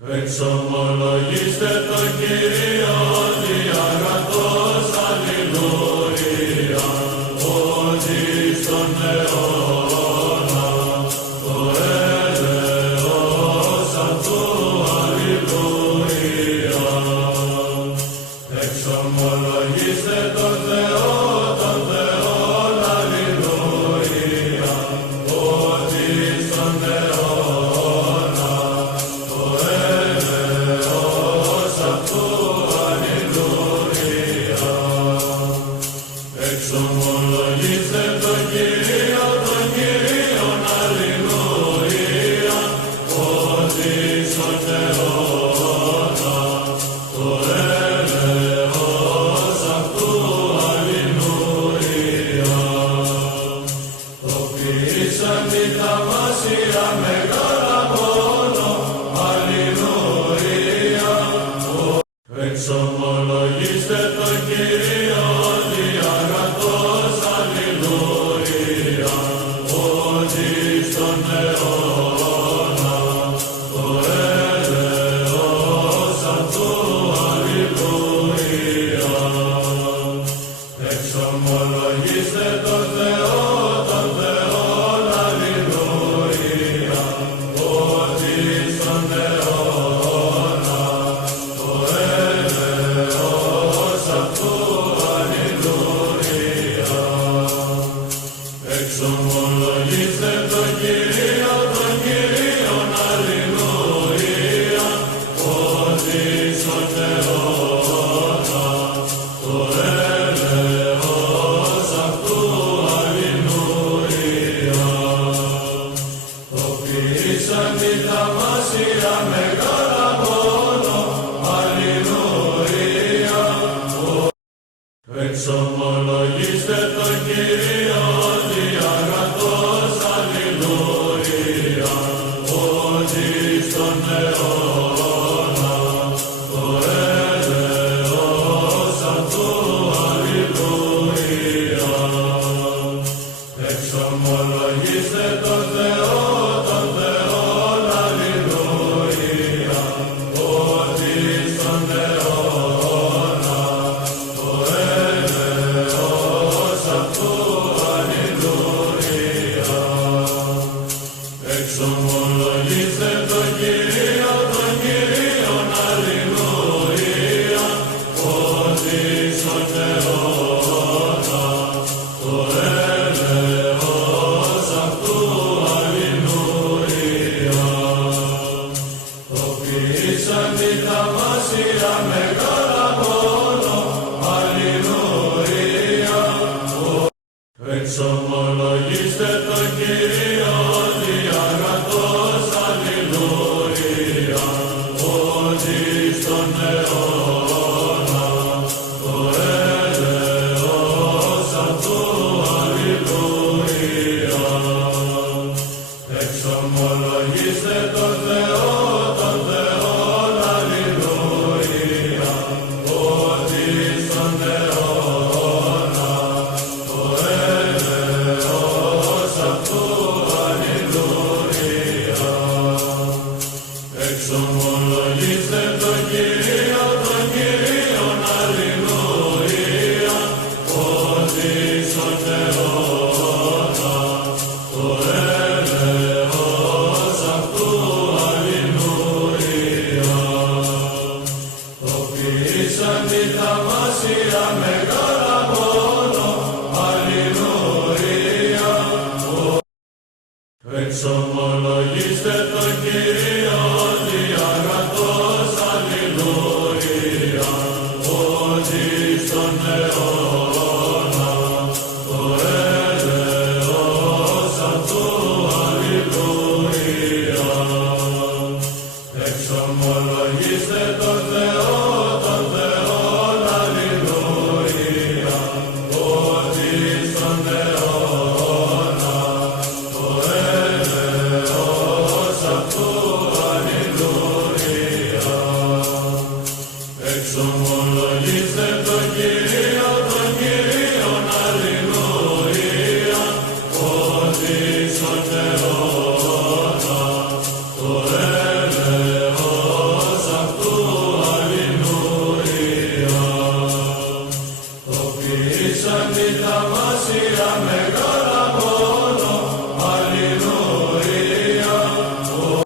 Εξομολογήστε το Κύριο διαγραφός, αλληλούια, ότι στον αιώνα το έλεος αυτού, αλληλούια. Εξομολογήστε τον Θεό, αλληλούια, ότι στον αιώνα το έλεος αυτού, αλληλούια. Εξομολογήστε τον Κύριον, αλληλούια, ότι στον αιώνα το έλεος αυτού, αλληλούια. Το ποιήσαν τη θαυμάσια μεγάλα μόνο, αλληλούια. Εξομολογήστε τον Κύριο διαγραφός, αλληλούια, ότι στον αιώνα το έλεος αυτού, αλληλούια. Εξομολογήστε τον Θεό, αλληλούια, ότι στον αιώνα το έλεος αυτού, αλληλούια. Εξομολογήστε τον Κύριον, αλληλούια, ότι στον αιώνα το έλεος αυτού, αλληλούια. Το ποιήσαν τη θαυμάσια μεγάλα μόνο, αλληλούια. Εξομολογήστε τον Κύριο διαγραφός, αλληλούια, ότι στον αιώνα το έλεος αυτού, αλληλούια. Εξομολογήστε τον Θεό, αλληλούια, ότι στον αιώνα το έλεος αυτού, αλληλούια. Εξομολογήστε τον Κύριον, αλληλούια, ότι στον αιώνα το έλεος αυτού, αλληλούια. Το ποιήσαν τη θαυμάσια μεγάλα μόνο, αλληλούια. Εξομολογήστε τον Κύριο διαγραφός, αλληλούια, ότι στον αιώνα το έλεος αυτού, αλληλούια. Εξομολογήστε τον Θεό, αλληλούια, ότι στον αιώνα το έλεος αυτού, αλληλούια. Εξομολογήστε τον Κύριον, αλληλούια, ότι στον αιώνα το έλεος αυτού, αλληλούια. Το ποιήσαν τη θαυμάσια μεγάλα μόνο, αλληλούια. Εξομολογήστε τον Κύριο διαγραφός, αλληλούια, ότι στον αιώνα το έλεος αυτού, αλληλούια. Εξομολογήστε τον Θεό, αλληλούια, ότι στον αιώνα το έλεος αυτού, αλληλούια. Εξομολογήστε τον Κύριον, αλληλούια, ότι στον αιώνα το έλεος ήσαν τη θαυμάσια μεγάλα